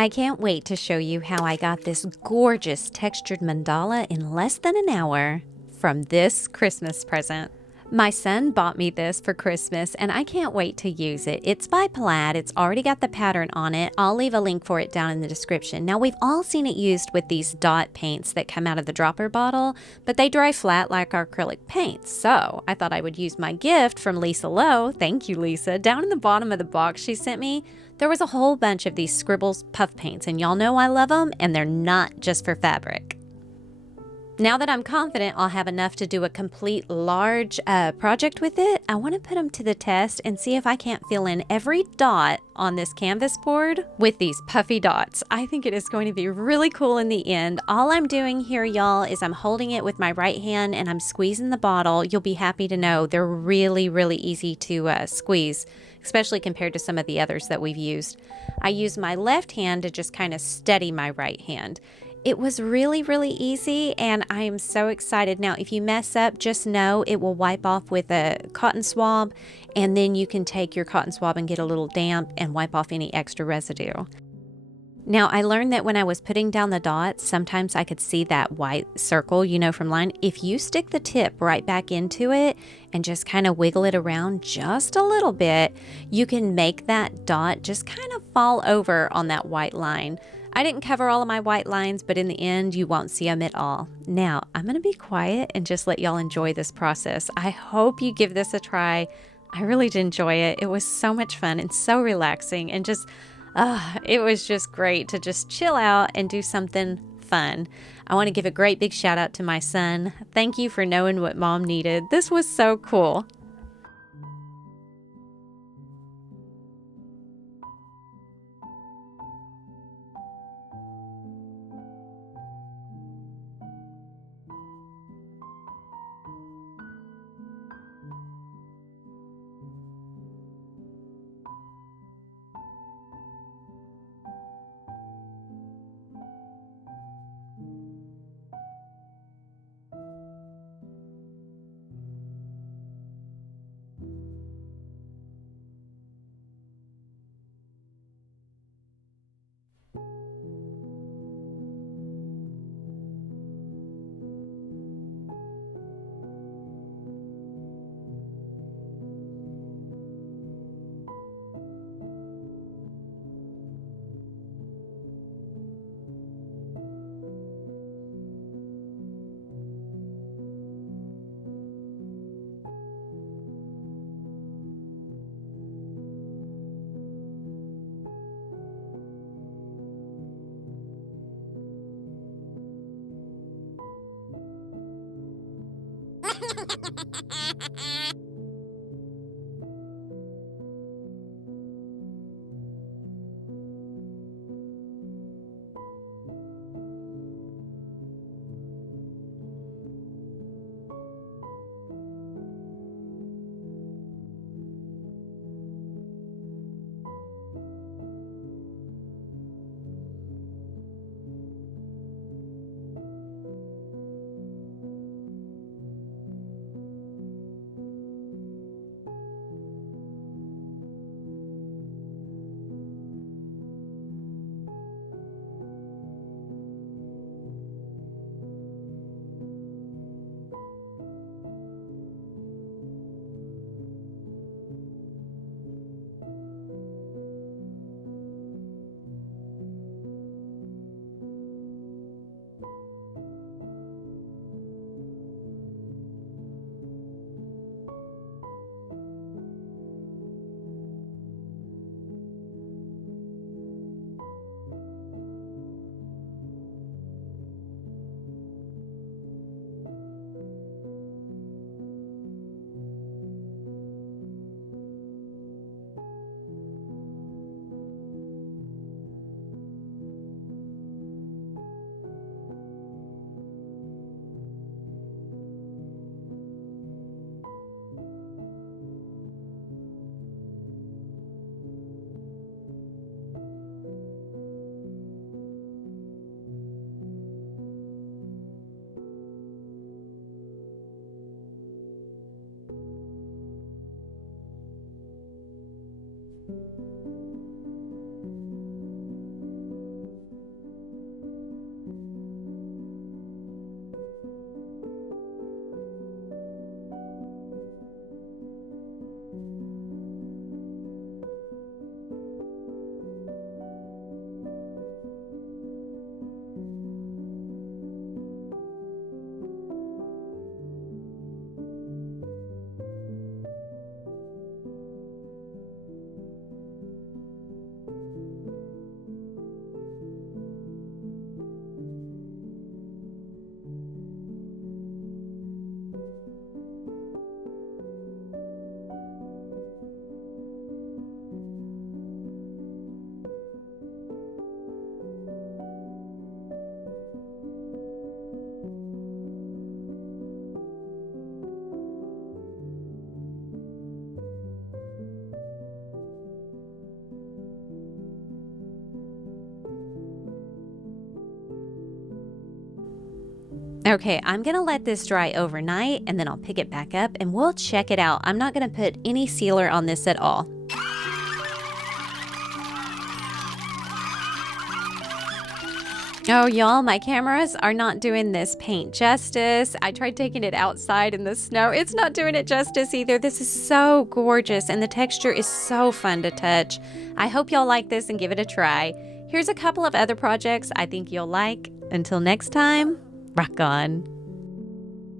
I can't wait to show you how I got this gorgeous textured mandala in less than an hour from this Christmas present. My son bought me this for Christmas and I can't wait to use it. It's by Plaid. It's already got the pattern on it. I'll leave a link for it down in the description. Now we've all seen it used with these dot paints that come out of the dropper bottle, but they dry flat like our acrylic paints. So I thought I would use my gift from Lisa Lowe. Thank you, Lisa. Down in the bottom of the box she sent me, there was a whole bunch of these Scribbles puff paints, and y'all know I love them, and they're not just for fabric. Now that I'm confident I'll have enough to do a complete large project with it, I want to put them to the test and see if I can't fill in every dot on this canvas board with these puffy dots. I think it is going to be really cool in the end. All I'm doing here, y'all, is I'm holding it with my right hand and I'm squeezing the bottle. You'll be happy to know they're really, really easy to squeeze, especially compared to some of the others that we've used. I use my left hand to just kind of steady my right hand. It was really, really easy, and I am so excited. Now, if you mess up, just know it will wipe off with a cotton swab, and then you can take your cotton swab and get a little damp and wipe off any extra residue. Now, I learned that when I was putting down the dots, sometimes I could see that white circle, you know, from line. If you stick the tip right back into it and just kind of wiggle it around just a little bit, you can make that dot just kind of fall over on that white line. I didn't cover all of my white lines, but in the end, you won't see them at all. Now, I'm going to be quiet and just let y'all enjoy this process. I hope you give this a try. I really did enjoy it. It was so much fun and so relaxing, and just, it was just great to just chill out and do something fun. I want to give a great big shout out to my son. Thank you for knowing what Mom needed. This was so cool. Okay, I'm gonna let this dry overnight and then I'll pick it back up and we'll check it out. I'm not gonna put any sealer on this at all. Oh, y'all, my cameras are not doing this paint justice. I tried taking it outside in the snow. It's not doing it justice either. This is so gorgeous and the texture is so fun to touch. I hope y'all like this and give it a try. Here's a couple of other projects I think you'll like. Until next time, rock on.